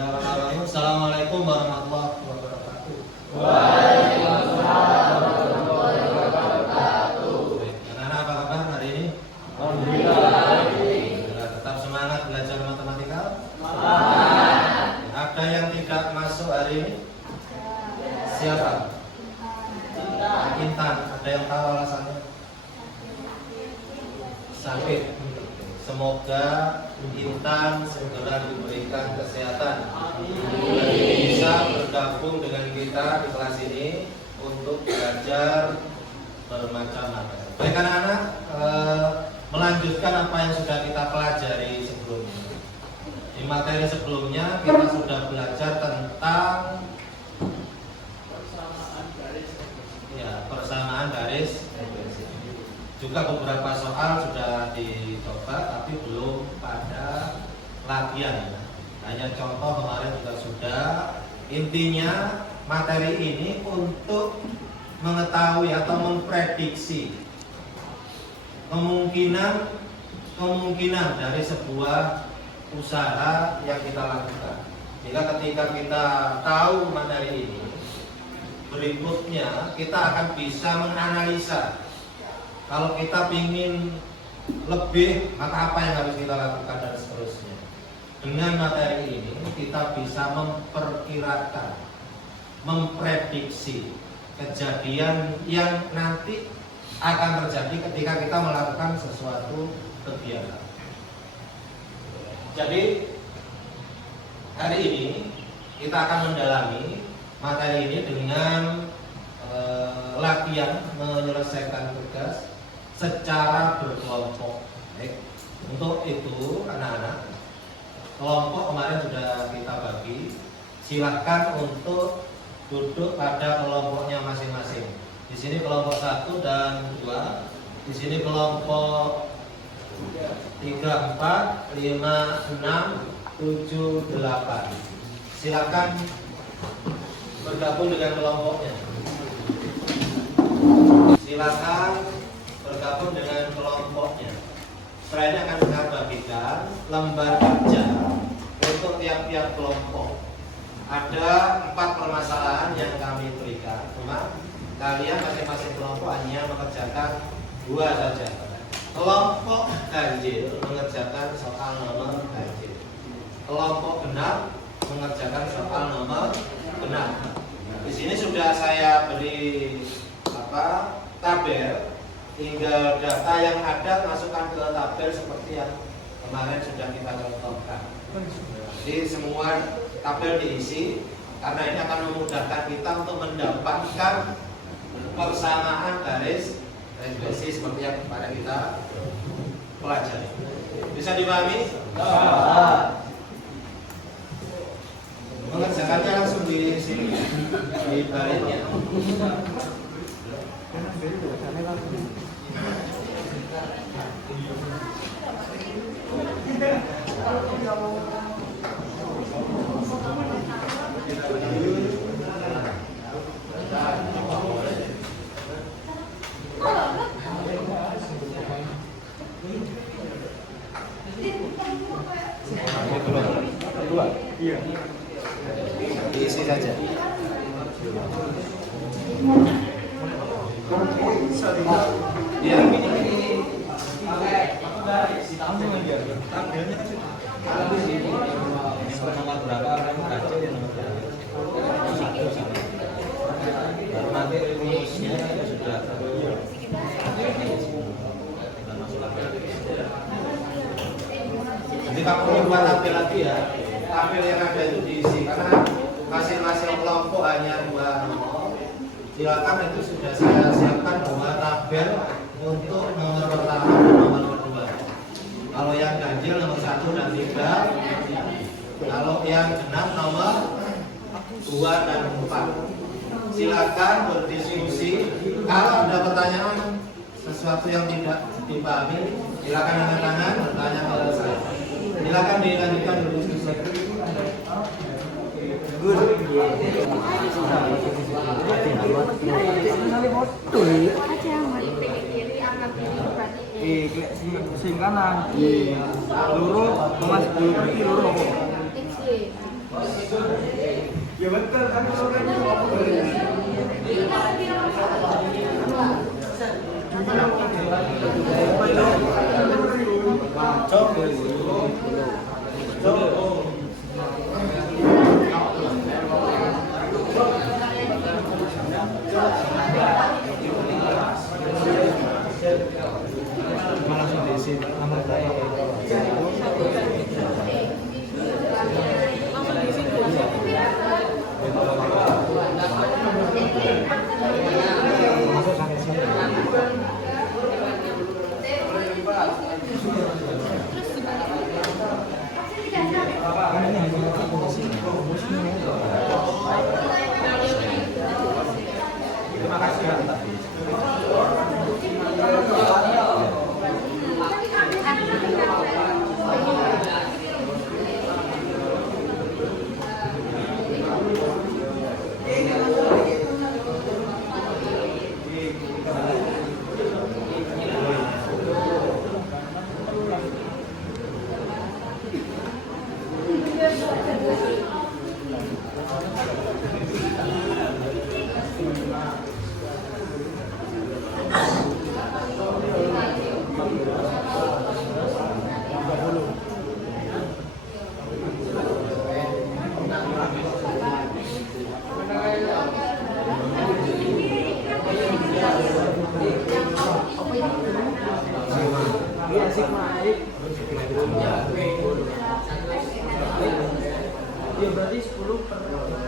Bismillahirrahmanirrahim. Assalamualaikum warahmatullahi wabarakatuh. Waalaikumsalam warahmatullahi wabarakatuh. Anak-anak apa kabar hari ini? Alhamdulillah. Tetap semangat belajar matematika? Semangat. Ada yang tidak masuk hari ini? Siapa? Intan. Ada yang tahu alasannya? Sakit. Semoga Intan segera diberikan kesehatan, bisa bergabung dengan kita di kelas ini untuk belajar bermacam-macam. Baik anak-anak, melanjutkan apa yang sudah kita pelajari sebelumnya. Di materi sebelumnya kita sudah belajar tentang persamaan garis referensi. Juga beberapa soal sudah dicoba tapi belum pada latihan. Hanya contoh kemarin juga sudah. Intinya materi ini untuk mengetahui atau memprediksi kemungkinan dari sebuah usaha yang kita lakukan. Jika ketika kita tahu materi ini, berikutnya kita akan bisa menganalisa. Kalau kita ingin lebih, maka apa yang harus kita lakukan dan seterusnya. Dengan materi ini kita bisa memperkirakan, memprediksi kejadian yang nanti akan terjadi ketika kita melakukan sesuatu kegiatan. Jadi hari ini kita akan mendalami materi ini dengan latihan menyelesaikan tugas secara berkelompok. Baik. Untuk itu anak-anak, kelompok kemarin sudah kita bagi. Silahkan untuk duduk pada kelompoknya masing-masing. Di sini kelompok 1 dan 2. Di sini kelompok 3, 4, 5, 6, 7, 8. Silahkan bergabung dengan kelompoknya. Silakan bergabung dengan kelompoknya. Setelah ini akan saya bagikan lembar kerja untuk tiap-tiap kelompok. Ada 4 permasalahan yang kami berikan. Cuma kalian masing-masing kelompok hanya mengerjakan 2 saja. Kelompok ganjil mengerjakan soal nomor ganjil. Kelompok genap mengerjakan soal nomor genap. Di sini sudah saya beri tabel. Tinggal data yang ada masukkan ke tabel seperti yang kemarin sudah kita contohkan. Jadi semua tabel diisi karena ini akan memudahkan kita untuk mendapatkan persamaan garis regresi seperti yang kemarin kita pelajari. Bisa dipahami? Mengerjakannya langsung di sini di baliknya. Iya. Diisi saja. Ya. Tabelnya kan nomor berapa kamu baca ya nomor berapa. Baru nanti rumusnya sudah. Jadi kamu buat tabel lagi ya. Tabel yang ada itu diisi karena masing-masing kelompok hanya 2 nomor. Silakan itu sudah saya siapkan 2 tabel untuk nomor pertama dan nomor kedua. Kalau yang ganjil nomor 1 dan 3. Kalau yang genap nomor 2 dan 4. Silakan berdiskusi. Kalau ada pertanyaan sesuatu yang tidak dipahami, silakan angkat tangan bertanya kepada saya. Silakan dilanjutkan berdiskusi. Sing kanan, loro, mas dulu berarti loro apa? Ya betul kan orang itu ya berarti 10 per 4.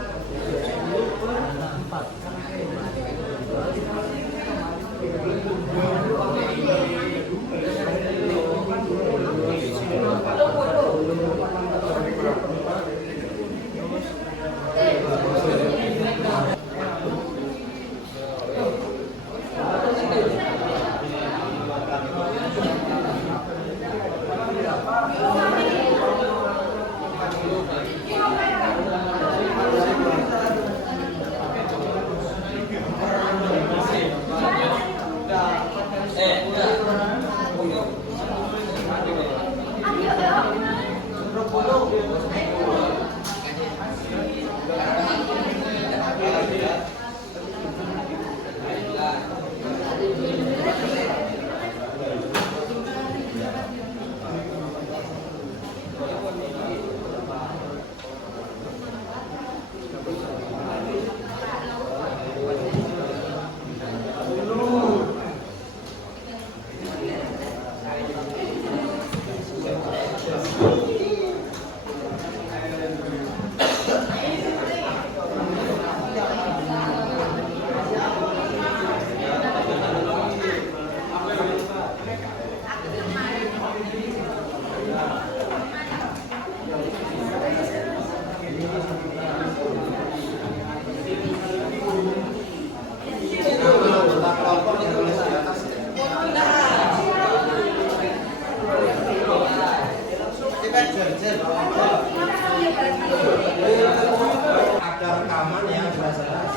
Ada rekaman yang jelas-jelas.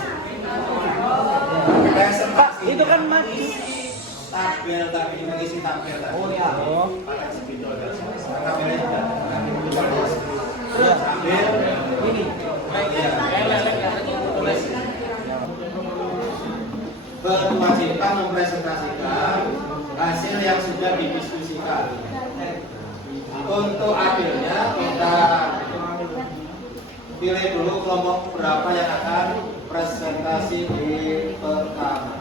Presentasi Itu kan mati. tabel tapi mengisi tabel tadi. Oh ya. Pakai spidol dan sebagainya. Tabelnya juga. Ya. Tabel Ini. iya. Berkewajiban mempresentasikan hasil yang sudah didiskusikan. Untuk adilnya kita pilih dulu kelompok berapa yang akan presentasi di pertama.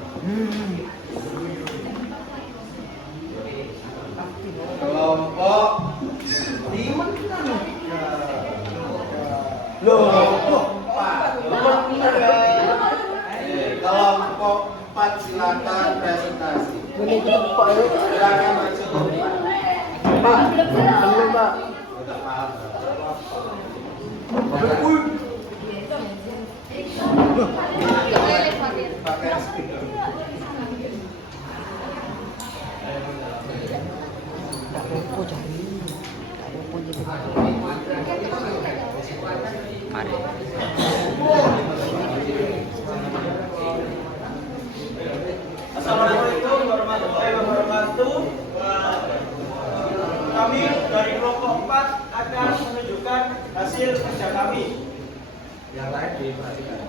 Kelompok kelompok 4. Kelompok 4 silakan presentasi. Silakan maju. Pak, belum Pak. Udah paham. Pakai speaker. Assalamualaikum warahmatullahi wabarakatuh. Kami dari kelompok 4 akan menunjukkan hasil kerja kami. Yang lain diperhatikan.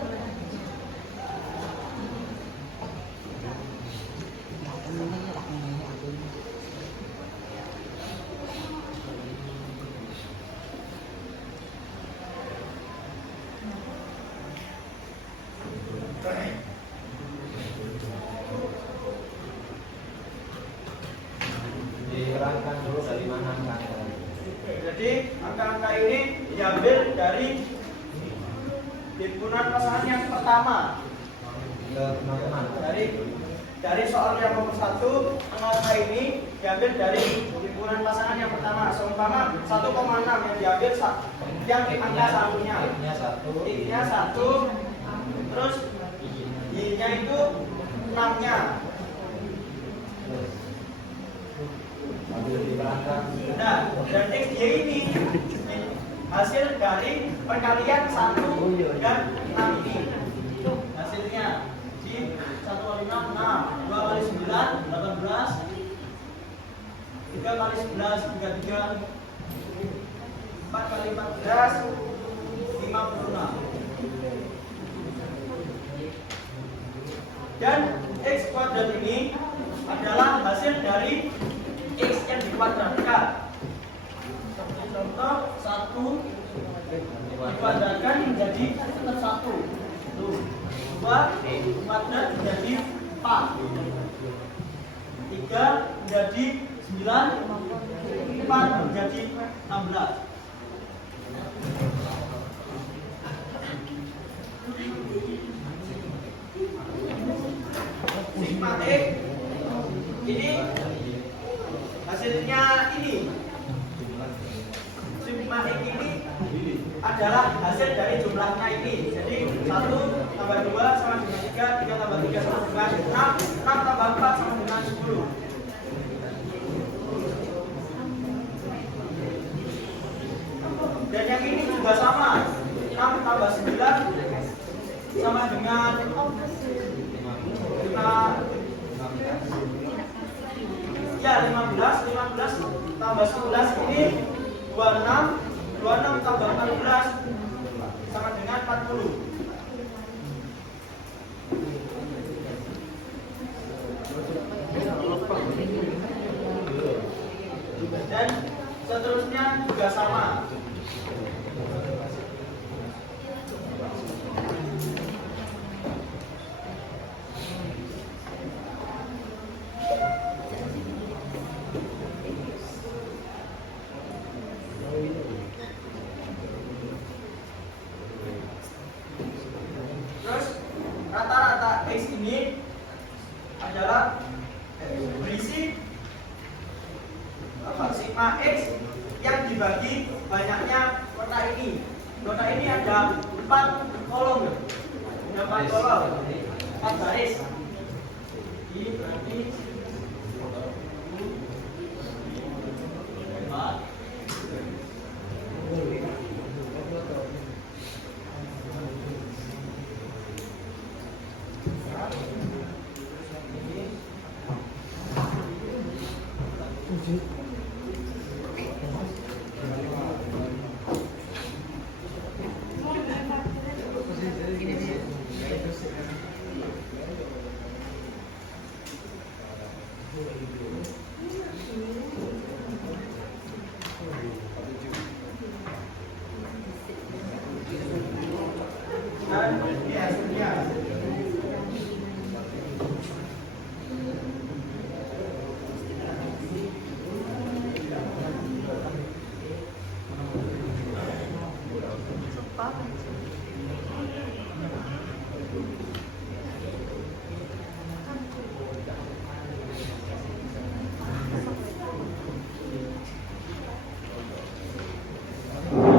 Diterangkan dulu dari mana angka. Jadi angka-angka ini diambil dari himpunan pasangan yang pertama. Dari soal yang nomor 1, angka ini diambil dari himpunan pasangan yang pertama. Seumpama 1,6 yang diambil yang angka satunya. X-nya 1, terus Y-nya itu 6-nya. Nah, dan X Y ini hasil dari perkalian 1 dan 6 ini. Hasilnya di 1 kali 6, 6, 2 kali 9, 18, 3 kali 11, 33, 4 kali 14, 56. Dan X kuadrat ini adalah hasil dari X yang dikuadratkan. Seperti contoh 1 dikuadratkan menjadi tetap 1. 2 kuadrat menjadi 4. 3 menjadi 9. 4 menjadi 16. Sigma X ini hasilnya ini. Sigma X ini adalah hasil dari jumlahnya ini. Jadi 1 tambah 2 sama dengan 3, 3 tambah 3 sama dengan 6, 6 tambah 4 sama dengan 10. Dan yang ini juga sama. 6 tambah 9 sama dengan 15 tambah 11 ini 26 tambah 14 sama dengan 40. Dan seterusnya juga sama. Terus rata-rata X ini adalah berisi sigma X yang dibagi banyaknya kota ini. Kota ini ada 4 kolom. Ada 4 kolom, 4 baris. Ini berarti 4. Dan ini hasilnya.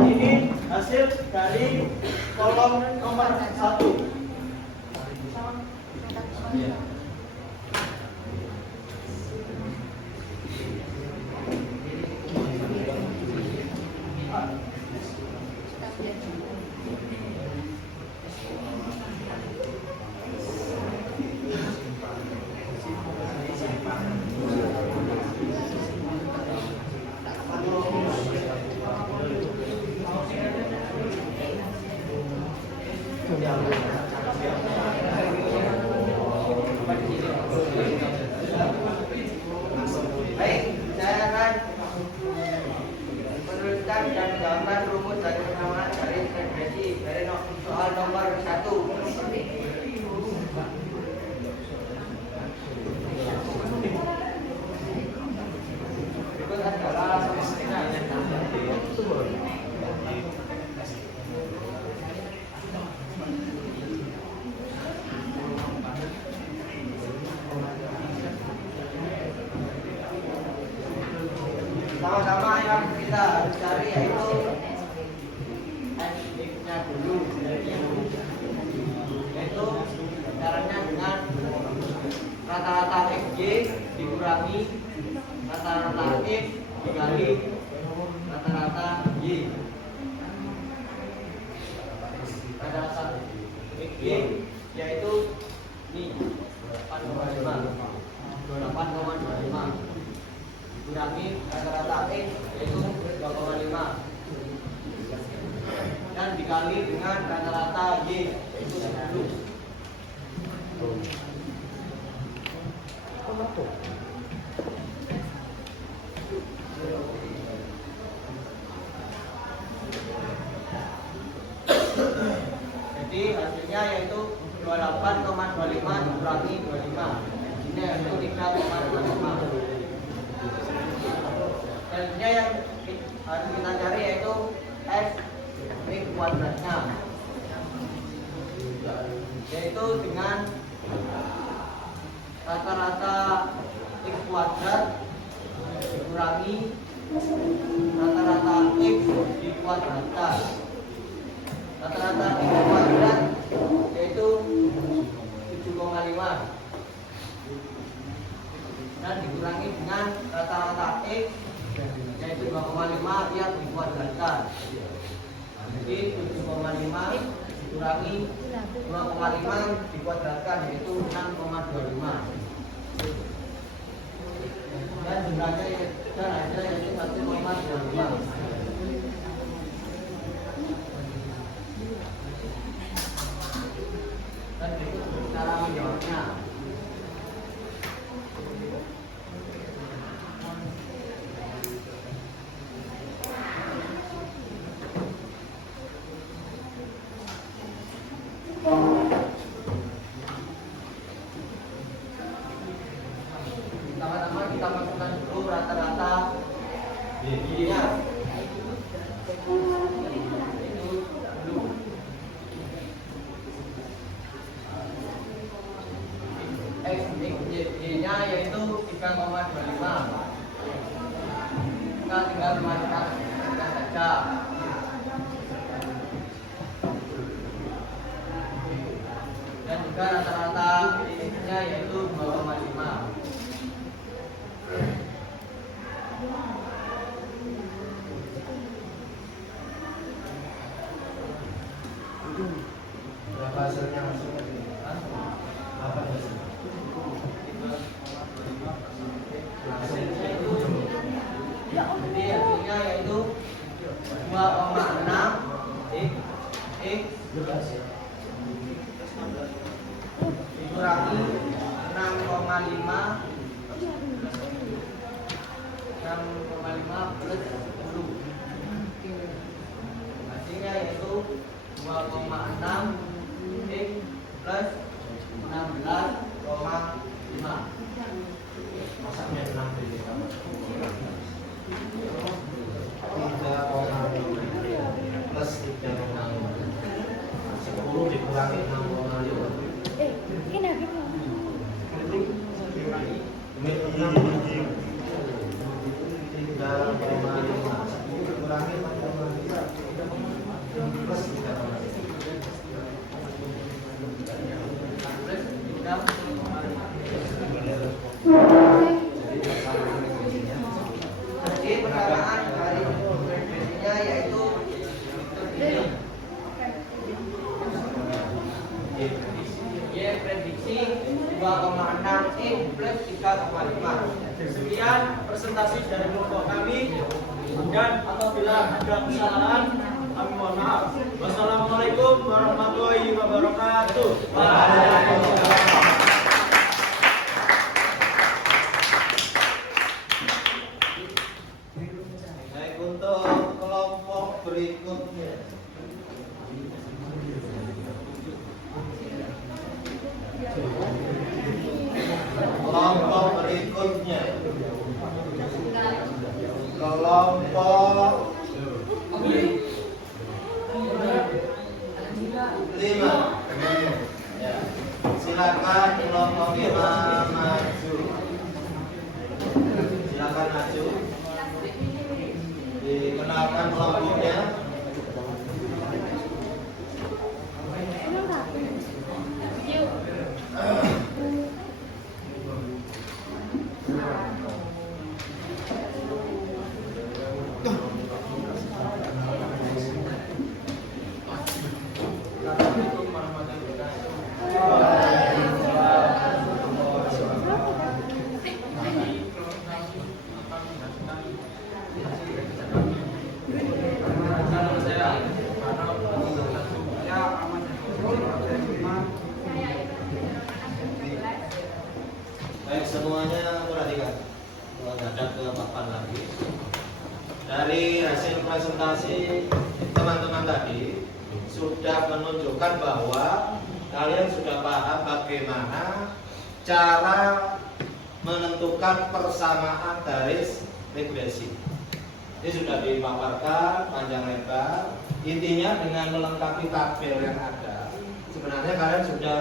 Ini hasil dari kolom nomor 1. Baik, saya akan meneruskan dan menjawabkan rumus dari persamaan garis regresi dari soal nomor 1. Berikut adalah solusinya. Sama-sama yang kita harus cari yaitu x-nya dulu, yaitu caranya dengan rata-rata xy dikurangi rata-rata x dikali rata-rata y. Rata-rata xy yaitu ini 8,5 dikurangi rata-rata x yaitu 2,5 dan dikali dengan rata-rata y yaitu 10. Jadi hasilnya yaitu 28,25 dikurangi 25. Ini yaitu 3,25. Selanjutnya yang harus kita cari yaitu x kuadratnya, yaitu dengan rata-rata x kuadrat dikurangi rata-rata x dikuadratkan. Rata-rata x kuadrat yaitu 7,5 dan dikurangi dengan rata-rata x yaitu 2,5 yang dikuadratkan. Jadi 7,5 dikurangi 2,5 dikuadratkan yaitu 6,25 dan jumlahnya yaitu 1,25. Dan berikut cara menjawabnya. Pertama-tama kita masukkan dulu rata-rata y-nya. Itu dulu. Y-nya yaitu 3,25. Kita tinggal memasukkan saja. Dan juga rata-rata x-nya yaitu 2,5. Berapa hasilnya masuk? Apa hasilnya? Jadi hasilnya yaitu 2,6 x dikurangi 6,5 plus 10. Hasilnya yaitu 2,6 x plus 16,5. Masaknya 6 plus 3,5 10 dikurangi 6,5. Ini apa? Jadi persamaan dari regresinya yaitu Y prediksi 2,6 x plus 3,5. Sekian presentasi dari kelompok kami, dan apabila ada kesalahan Kami mohon maaf. Wassalamualaikum warahmatullahi wabarakatuh. Baik, untuk kelompok berikutnya. Kelompok berikutnya. Kelompok 5. Ya. Silakan kelompok 5 maju. Silakan maju. Dikenalkan kelompoknya. Baik, semuanya perhatikan. Menghadap ke papan lagi. Dari hasil presentasi teman-teman tadi sudah menunjukkan bahwa kalian sudah paham bagaimana cara menentukan persamaan garis regresi. Ini sudah dipaparkan panjang lebar. Intinya dengan melengkapi tabel yang ada, sebenarnya kalian sudah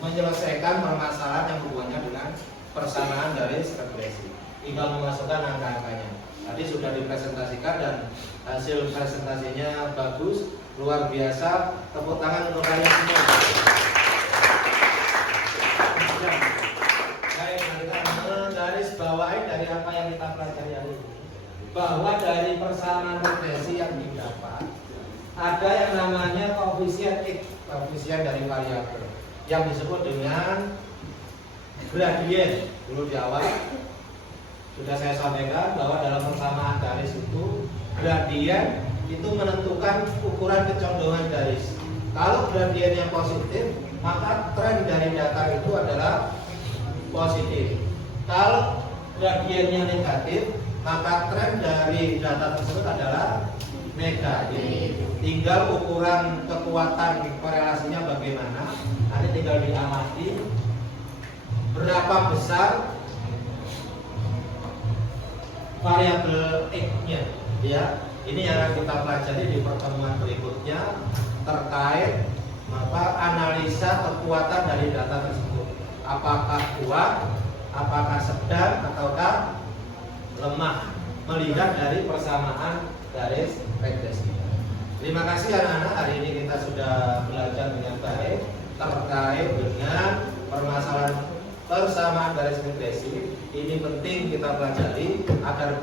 menyelesaikan permasalahan yang hubungannya dengan persamaan garis regresi. Tinggal memasukkan angka-angkanya. Tadi sudah dipresentasikan dan hasil presentasinya bagus, luar biasa. Tepuk tangan untuk kalian semua. Baik, kita menggaris bawahi dari apa yang kita pelajari hari ini, bahwa dari persamaan regresi yang didapat ada yang namanya koefisien X, koefisien dari variabel, yang disebut dengan gradien. Dulu di awal sudah saya sampaikan bahwa dalam persamaan garis itu gradien itu menentukan ukuran kecondongan garis. Kalau gradiennya positif, maka tren dari data itu adalah positif. Kalau gradiennya negatif, maka tren dari data tersebut adalah negatif. Tinggal ukuran kekuatan korelasinya bagaimana. Nanti tinggal diamati berapa besar variabel X-nya, ya. Ini yang akan kita pelajari di pertemuan berikutnya terkait analisa kekuatan dari data tersebut. Apakah kuat, apakah sedang, ataukah lemah, melihat dari persamaan garis regresi. Terima kasih anak-anak, hari ini kita sudah belajar dengan baik terkait dengan permasalahan persamaan garis regresi. Ini penting kita pelajari agar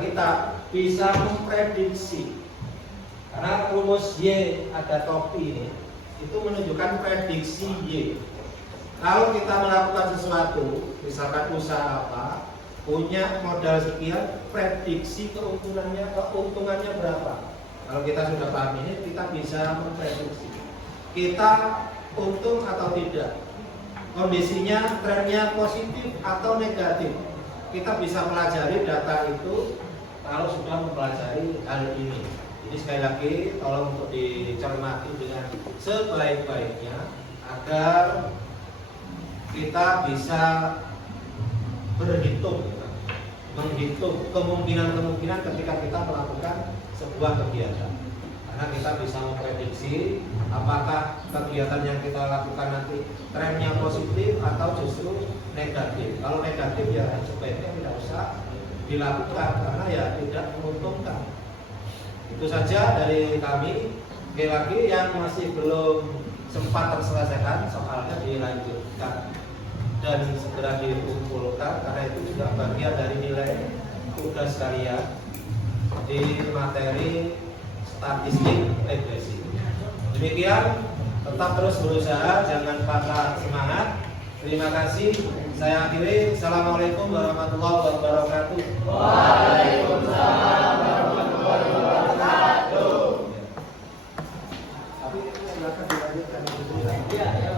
kita bisa memprediksi. Karena rumus Y ada topi ini, itu menunjukkan prediksi Y. Kalau kita melakukan sesuatu, misalkan usaha apa, punya modal sekian, prediksi keuntungannya berapa. Kalau kita sudah paham ini, kita bisa memprediksi kita untung atau tidak, kondisinya trennya positif atau negatif. Kita bisa pelajari data itu kalau sudah mempelajari hal ini. Jadi sekali lagi tolong untuk dicermati dengan sebaik-baiknya agar kita bisa berhitung, menghitung kemungkinan-kemungkinan ketika kita melakukan sebuah kegiatan. Karena kita bisa memprediksi apakah kegiatan yang kita lakukan nanti trennya positif atau justru negatif. Kalau negatif ya sebaiknya tidak usah dilakukan karena ya tidak menguntungkan. Itu saja dari kami. Sekali lagi yang masih belum sempat terselesaikan soalnya dilanjutkan dan segera dikumpulkan karena itu juga bagian dari nilai tugas kalian di materi statistik regresi. Demikian, tetap terus berusaha, jangan patah semangat. Terima kasih. Saya akhiri. Assalamualaikum warahmatullahi wabarakatuh. Waalaikumsalam warahmatullahi wabarakatuh. dilanjutkan.